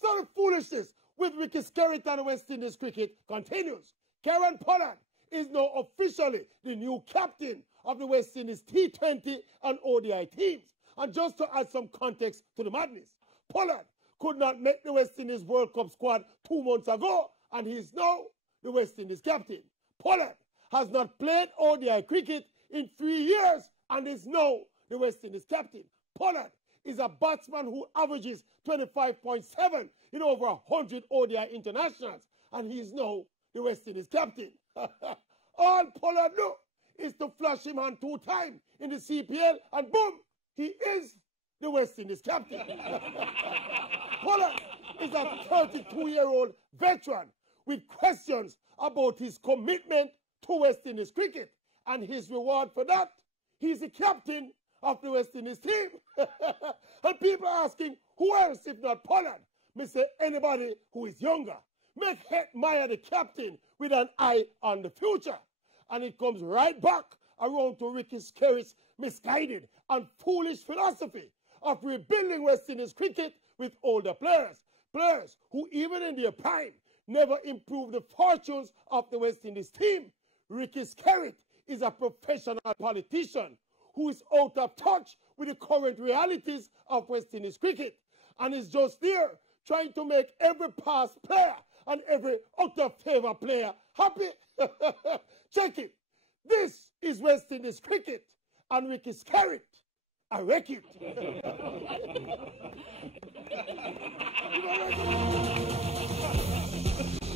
So the foolishness with Ricky Skerritt and West Indies cricket continues. Kieran Pollard is now officially the new captain of the West Indies T20 and ODI teams. And just to add some context to the madness, Pollard could not make the West Indies World Cup squad 2 months ago, and he is now the West Indies captain. Pollard has not played ODI cricket in 3 years and is now the West Indies captain. Pollard is a batsman who averages 25.7 in over 100 ODI internationals, and he is now the West Indies captain. All Pollard do is to flash him on 2 times in the CPL, and boom, he is the West Indies captain. Pollard is a 32-year-old veteran with questions about his commitment to West Indies cricket, and his reward for that, he's the captain of the West Indies team. And people are asking, who else if not Pollard? Me say anybody who is younger. Make Hetmeyer the captain with an eye on the future. And it comes right back around to Ricky Skerritt's misguided and foolish philosophy of rebuilding West Indies cricket with older players. Players who even in their prime never improved the fortunes of the West Indies team. Ricky Skerritt is a professional politician who is out of touch with the current realities of West Indies cricket and is just there trying to make every past player and every out-of-favor player happy. Check it. This is West Indies cricket, and Ricky Skerritt, I wreck it.